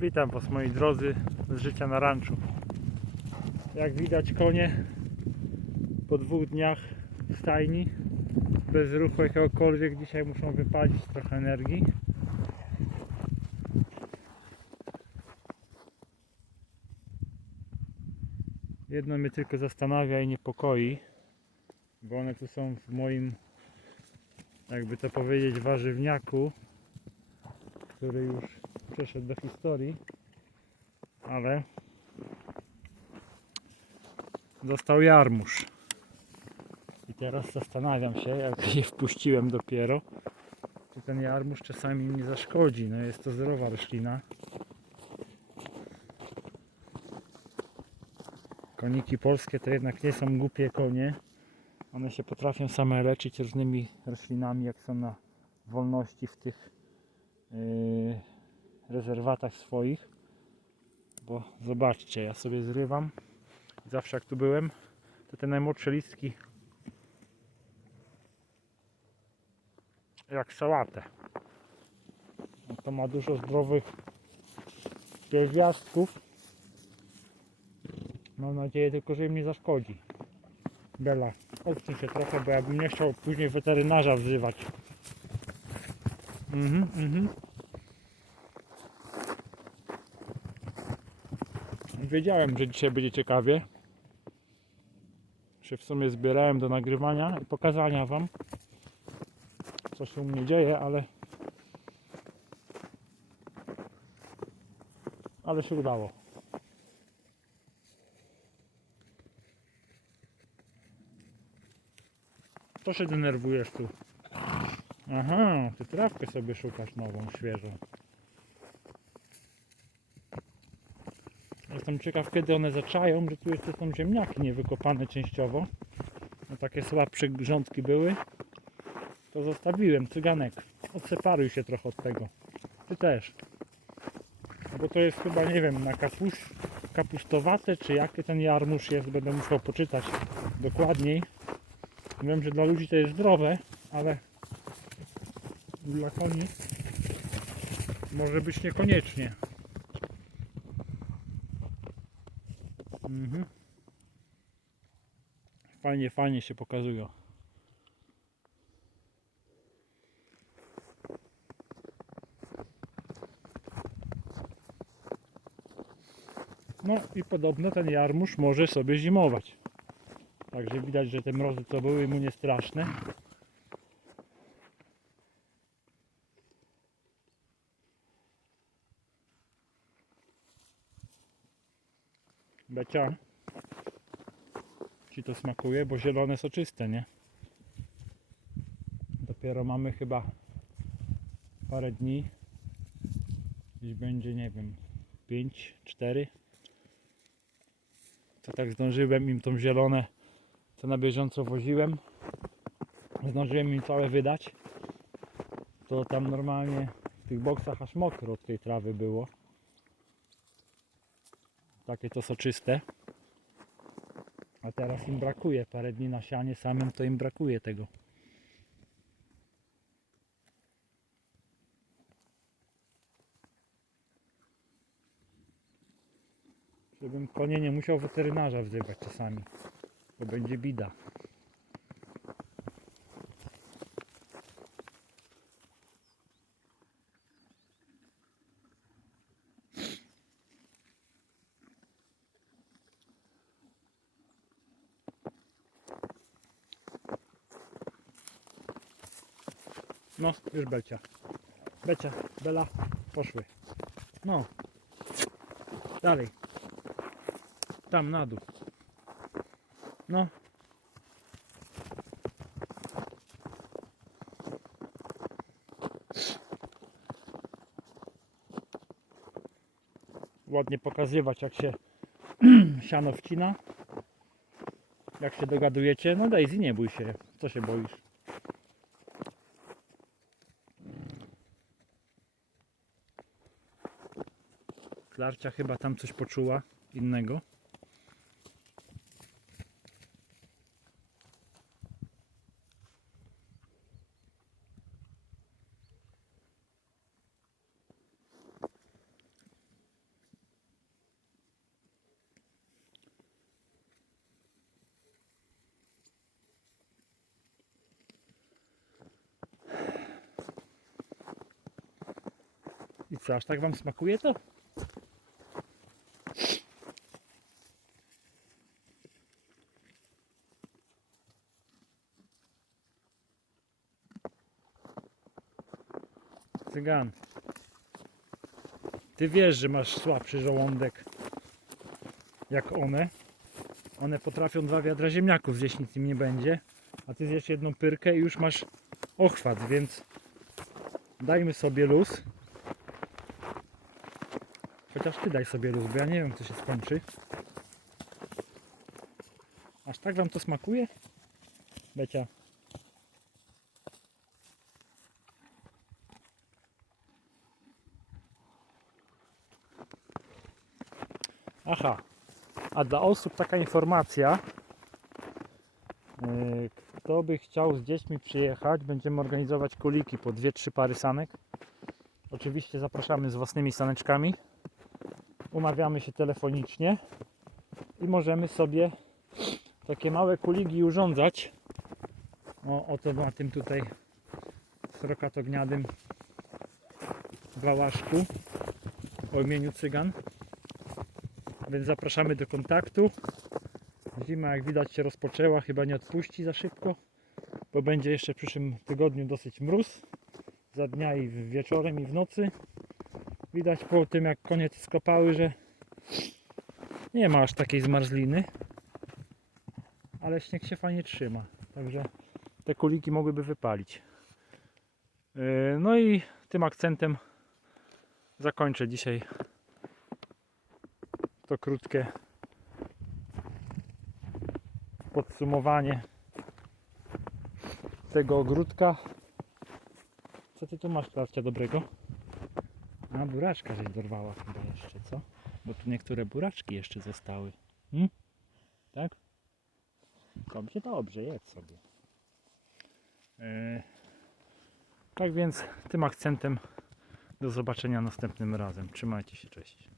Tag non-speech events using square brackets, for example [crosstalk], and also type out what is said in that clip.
Witam Was moi drodzy z życia na ranczu. Jak widać konie po dwóch dniach w stajni bez ruchu jakiegokolwiek dzisiaj muszą wypalić trochę energii. Jedno mnie tylko zastanawia i niepokoi, bo one tu są w moim, jakby to powiedzieć, warzywniaku, który już przeszedł do historii, ale został jarmuż. I teraz zastanawiam się, jak [laughs] je wpuściłem dopiero, czy ten jarmuż czasami mi nie zaszkodzi. No jest to zdrowa roślina. Koniki polskie to jednak nie są głupie konie. One się potrafią same leczyć różnymi roślinami, jak są na wolności w tych yy, rezerwatach swoich. Bo zobaczcie, ja sobie zrywam. Zawsze jak tu byłem, to te najmłodsze listki jak sałatę. No to ma dużo zdrowych pierwiastków. Mam nadzieję tylko, że im nie zaszkodzi. Bela, odsuń się trochę, bo ja bym nie chciał później weterynarza wzywać. Mhm, mhm. Wiedziałem, że dzisiaj będzie ciekawie. Się w sumie zbierałem do nagrywania i pokazania Wam, co się u mnie dzieje, ale ale się udało. Co się denerwujesz tu? Aha, ty trawkę sobie szukasz nową, świeżą. Jestem ciekaw, kiedy one zaczają, że tu jeszcze są ziemniaki niewykopane częściowo. No, takie słabsze grządki były. To zostawiłem, cyganek. Odseparuj się trochę od tego. Ty też. Bo to jest chyba, nie wiem, na kapus, kapustowate, czy jaki ten jarmuż jest, będę musiał poczytać dokładniej. Wiem, że dla ludzi to jest zdrowe, ale dla koni może być niekoniecznie. Mhm. Fajnie, fajnie się pokazują. No i podobno ten jarmuż może sobie zimować. Także widać, że te mrozy co były mu nie straszne. Becia, ci to smakuje, bo zielone soczyste, nie? Dopiero mamy chyba parę dni. Gdzieś będzie, nie wiem, 5, 4. To tak zdążyłem im tą zielone, co na bieżąco woziłem. Zdążyłem im całe wydać. To tam normalnie w tych boksach aż mokro od tej trawy było. Takie to soczyste. A teraz im brakuje. Parę dni na sianie samym to im brakuje tego. Żebym konie nie musiał weterynarza wzywać czasami. Bo będzie bida. No, już Belcia. Becia, Bela, poszły. No. Dalej. Tam na dół. No. Ładnie pokazywać jak się [clears throat] siano wcina. Jak się dogadujecie. No Daisy nie bój się. Co się boisz? darcia, chyba tam coś poczuła innego. I co, aż tak Wam smakuje to? Cygan. Ty wiesz, że masz słabszy żołądek jak one. One potrafią dwa wiadra ziemniaków zjeść, nic im nie będzie. A ty zjesz jedną pyrkę i już masz ochwat, więc dajmy sobie luz. Chociaż ty daj sobie luz, bo ja nie wiem, co się skończy. Aż tak wam to smakuje? Becia. Aha, a dla osób taka informacja. Yy, Kto by chciał z dziećmi przyjechać, będziemy organizować kuliki po 2-3 pary sanek. Oczywiście zapraszamy z własnymi saneczkami. Umawiamy się telefonicznie i możemy sobie takie małe kuligi urządzać. O, oto na tym tutaj srokatogniadym gałaszku o imieniu Cygan. Więc zapraszamy do kontaktu. Zima jak widać się rozpoczęła, chyba nie odpuści za szybko, bo będzie jeszcze w przyszłym tygodniu dosyć mróz. Za dnia i wieczorem i w nocy. Widać po tym jak konie to skopały, że nie ma aż takiej zmarzliny. Ale śnieg się fajnie trzyma. Także te kuliki mogłyby wypalić. Yy, No i tym akcentem zakończę dzisiaj to krótkie podsumowanie tego ogródka. Co ty tu masz, Krawcia, dobrego? A, buraczka dorwała chyba jeszcze, co? Bo tu niektóre buraczki jeszcze zostały. Hmm? Tak? Dobrze, dobrze, jedz sobie. E, tak więc tym akcentem do zobaczenia następnym razem. Trzymajcie się, cześć.